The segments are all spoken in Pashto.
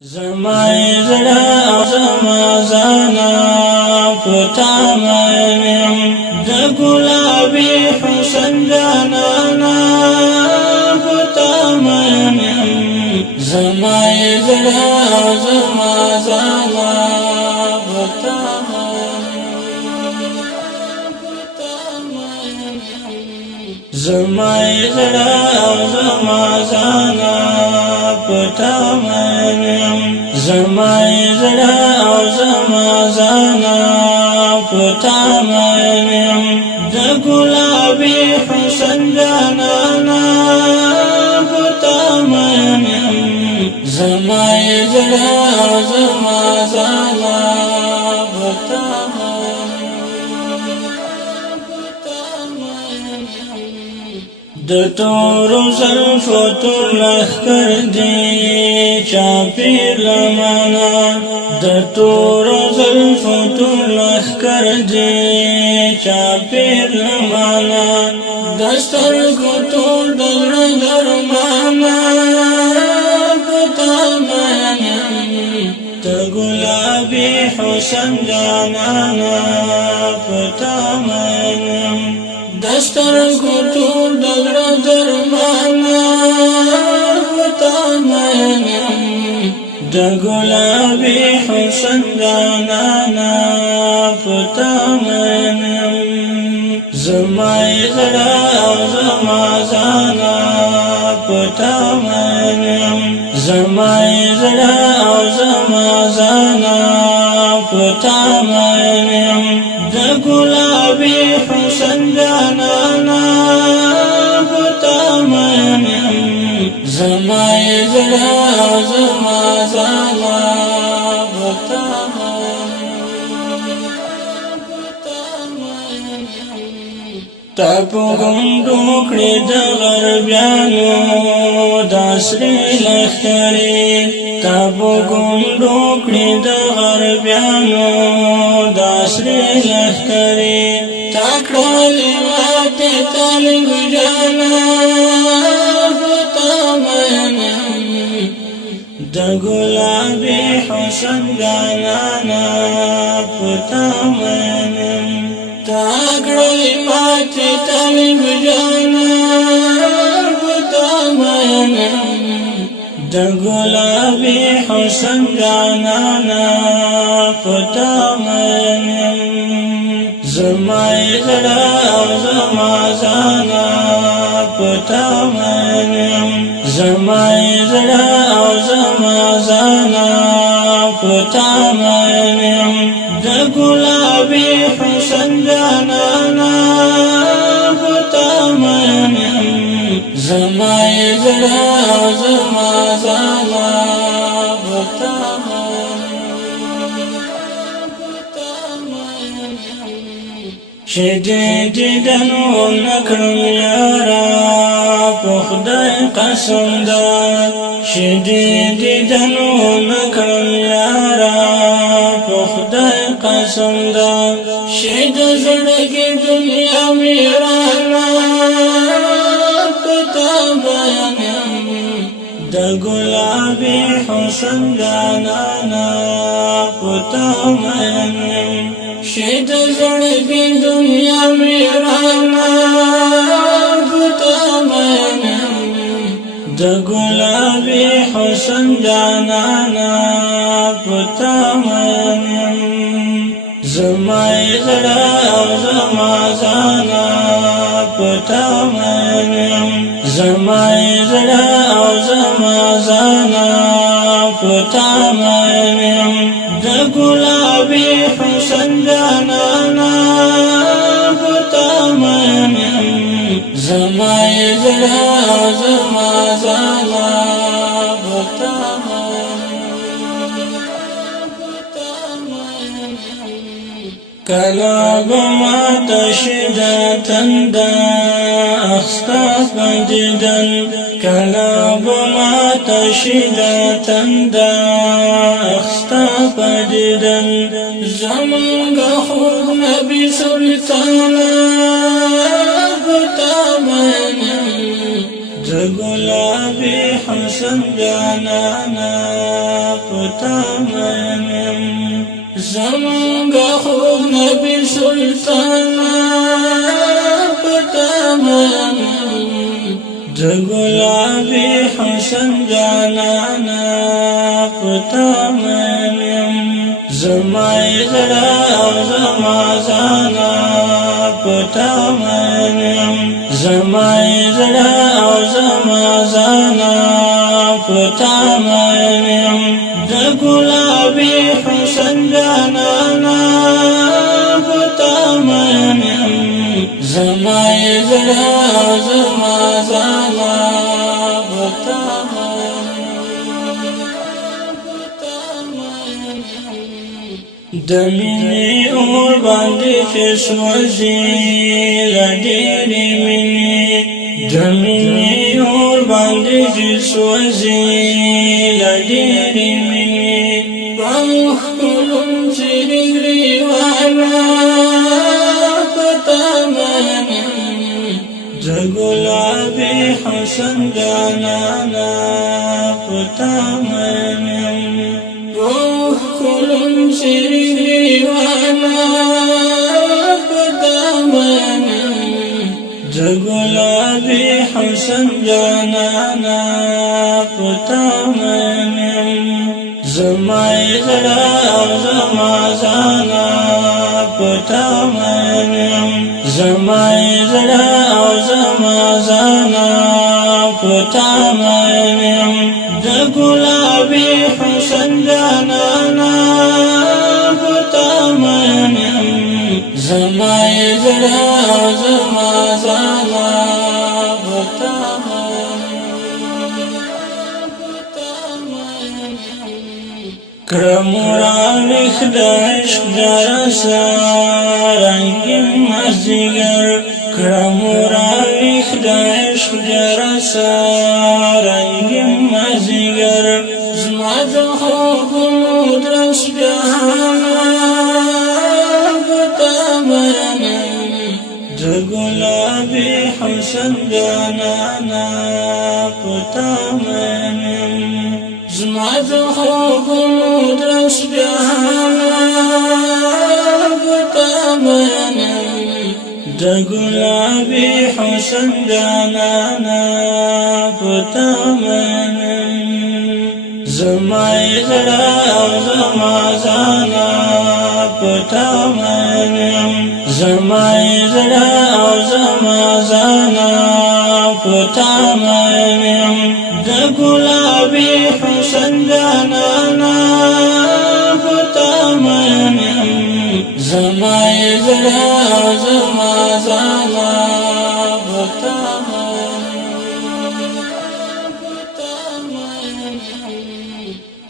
زمای زړه او زما زانا پتا مینم د ګلابي حسن جانانا پتا مینم زمای زړه او زما زانا پتا مینم زمای زړه او زما زانا پتا مینم زمای زړه او زما زانا پتا مینم د ګلابي حسن جانانا پتا مینم زمای زړه او زما زانا پتا د تورو زلفو تور لښکر دی چاپېر لمنه د تورو زلفو تور لښکر دی چاپېر لمنه د سترګو تور د زړه درمانه پتا مینم د ګلابي حسن جانانا پتا مینم دسترګو تور د زړه درمانه پتا مینم د ګلابي حسن جانانا پتا مینم زمای زړه او زما زانا پتا مینم زمای زړه او زما زانا پتا مینم د ګلابي حسن جانانا پتا مینم زمای زړه او زما زانا پتا تا په ګوندو کړې د غربیانو دا سرې لښکرې تا په ګوندو کړې د غربیانو دا سرې لښکرې تا کړلې ماتې طالب جانا پتا مینم د ګلابي حسن جانانا پتا مینم تا کړلې ماتې طالب جانا پتا مینم د ګلابي حسن جانانا پتا مینم زمای زړه او زما زانا پتا مینم زمای زړه او زما زانا پتا مینم د ګلابي حسن جانانا پتا مینم زمای زړه او زما زانا پتا چې دې دیدنو نکړم یارا په خدای قسم ده چې دې دیدنو نکړم یارا په خدای قسم ده چې د زړګي دنیا میرانا پتا مینم د ګلابي حسن جانانا پتا مینم چې د زړګي دنیا میرانا پتا مینم د ګلابي حسن جانانا پتا مینم زمای زړه او زما زانا پتا مینم زمای زړه او زما زانا پتا مینم د ګلابي حسن جانانا پتا مینم زمای زړه او زما زانا پتا کلا بمات شدا تندا اخستا فجدن کلا بمات شدا تندا اخستا فجدن زمانگ خوب نبی سلطانا پتا مینم د ګلابي حسن جانانا پتا منم زمونږ خوږ نبی سلطان پتا منم د ګلابي حسن جانانا پتا منم زما زړه او زما زانا پتا منم زما زړه او زما زانا پتا منم د ګلابي حسن جانانا پتا منم زما زړه او زما زانا پتا د مینې اور باندې چې سوځي له ډېرې مینې د مینې اور باندې چې سوځي له ډېرې مینې پخپلم چې ګریوانا پتا منم د ګلابي حسن جانانا پتا منم کلم شری وانا پتا منم د ګلابي حسن جانانا پتا منم زما زړه او زما زانا پتا منم زما زړه او زما زانا پتا منم د ګلابي حسن جانانا پتا منم زما زړه او زما زانا پتا کرمورا ویخ دشت جرسا رنگیم مزیگر کرمورا ویخ دشت جرسا رنگیم مزیگر زماد خوبونو درس جهانا پتا منم د ګلابي حسن جانانا پتا منم زماد خوبونو درس جهانا پتا منم د ګلابي حسن جانانا پتا منم زما زړه او زما زانا پتا منم زما زړه او زما زانا پتا منم د ګلابي حسن جانانا پتا منم زما زړه او زما زانا پتا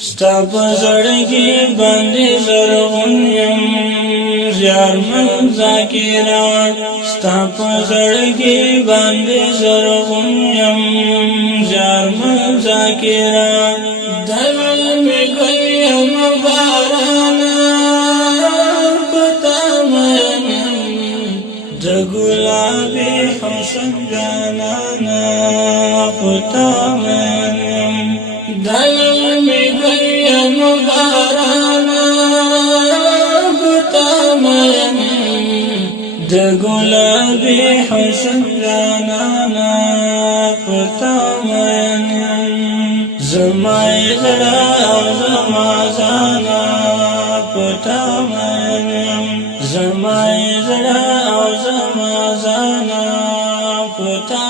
ستا په زړګي باندې زرغون یم زیارمن ذاکرا ستا په زړګي باندې زرغون یم زیارمن ذاکرا دل می ګل یم بارانا پتا منم د ګلابي حسن جانانا پتا منم دل می ګل یم بارانا پتا منم د ګلابي حسن جانانا پتا منم زما زړه او زما زانا پتا منم زما زړه او زما زانا پتا